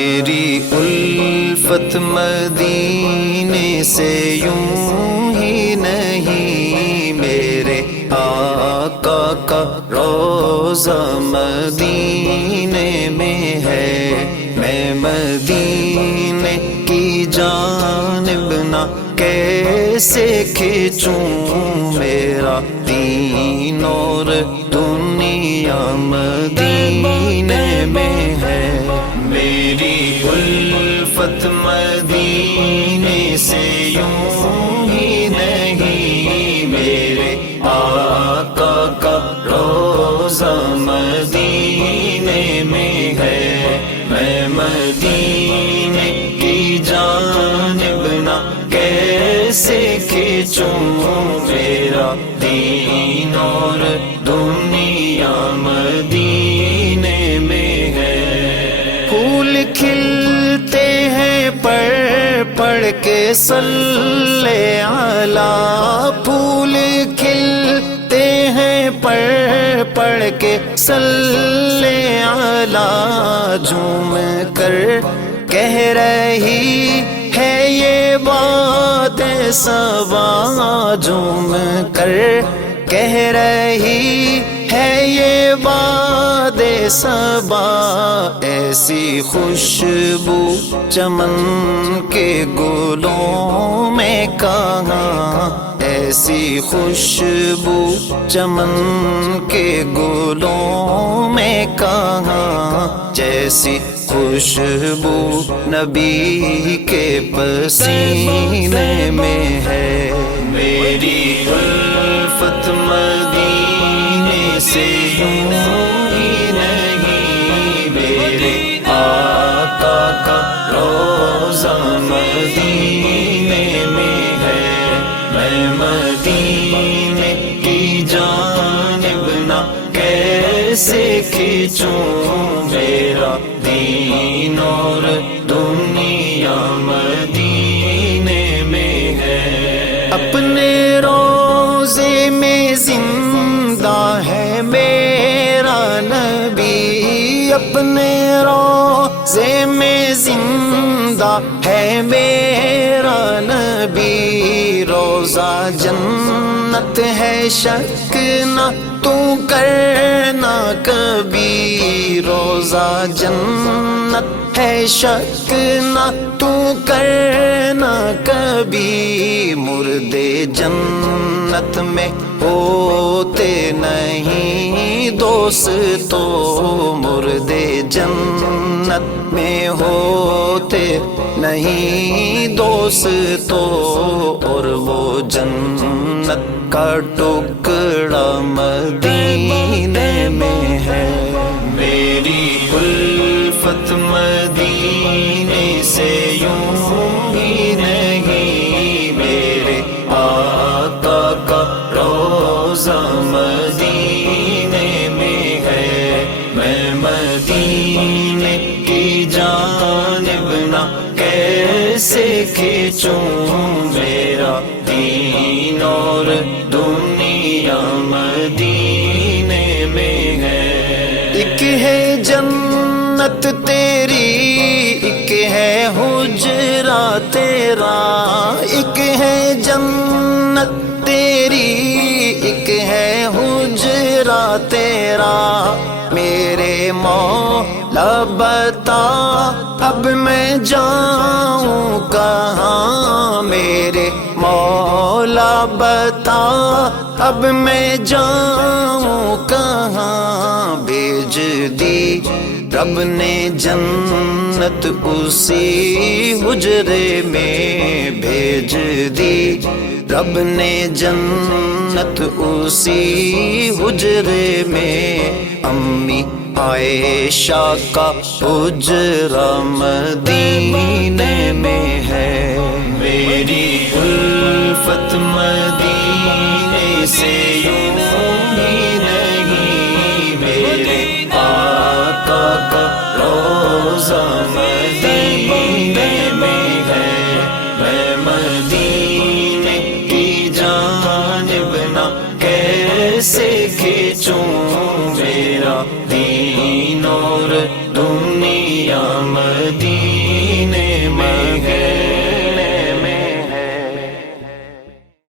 میری الفت مدینے سے یوں ہی نہیں، میرے آقا کا روضہ مدینے میں ہے، میں مدینے کی جانب نہ کیسے کھینچوں، میرا دین اور دنیا مدینے میں ہے، میری الفت مدینے سے یوں ہی نہیں، میرے آقا کا روضہ مدینے میں ہے، میں مدینے کی جانب نہ کیسے کھینچوں، میرا دین اور دنیا مدینے میں ہے۔ پھول کھلتے ہیں پڑھ پڑھ کے صلی علی، پھول کھلتے ہیں پڑھ پڑھ کے صلی علی، جھوم کر کہہ رہی ہے یہ بات صبا، جھوم کر کہہ رہی ہے یہ بات صبا، ایسی خوشبو چمن کے گلوں میں کہاں، ایسی خوشبو چمن کے گلوں میں کہاں، جیسی خوشبو نبی کے پسینے میں ہے، میری الفت مدینے سے یوں ہی نہیں، میرے آقا کا روضہ مدینے میں ہے، میں مدینے کی جانب نہ کیسے کھینچوں، میرا دین اور دنیا مدینے میں ہے، اپنے روضے میں زندہ ہے میرا نبی، اپنے روضے میں زندہ ہے میرا نبی، روضہ جنت ہے شک نہ تو کرنا کبھی، روضہ جنت ہے شک نہ تو کرنا کبھی، مردے جنت میں ہوتے نہیں دوستو، مردے جنت میں ہوتے نہیں دوستو، اور وہ جنت کا ٹکڑا مدینے میں ہے، میری الفت مدینے سے یوں ہی نہیں، میرے آقا کا روضہ مدینے میں ہے، میں مدینے کی جانب نہ کیسے کھینچوں، میرا دین اور دنیا مدینے میں ہے، ایک ہے جنت تیری ایک ہے حجرا تیرا، ایک ہے جنت تیری ایک ہے حجرا تیرا، میرے مولا بتا اب میں جاؤں کہاں، میرے مولا بتا اب میں جاؤں کہاں، بھیج دی رب نے جنت اسی حجرے میں، بھیج دی رب نے جنت اسی حجرے میں، امی عائشہ کا حجرہ مدینے میں ہے، میری الفت مدینے سے یوں ہی نہیں، میرے آقا کا روضہ مدینے میں ہے، میں مدینے کی جانب نہ کیسے کھینچوں، میرا دین اور دنیا میں مدینے میں ہے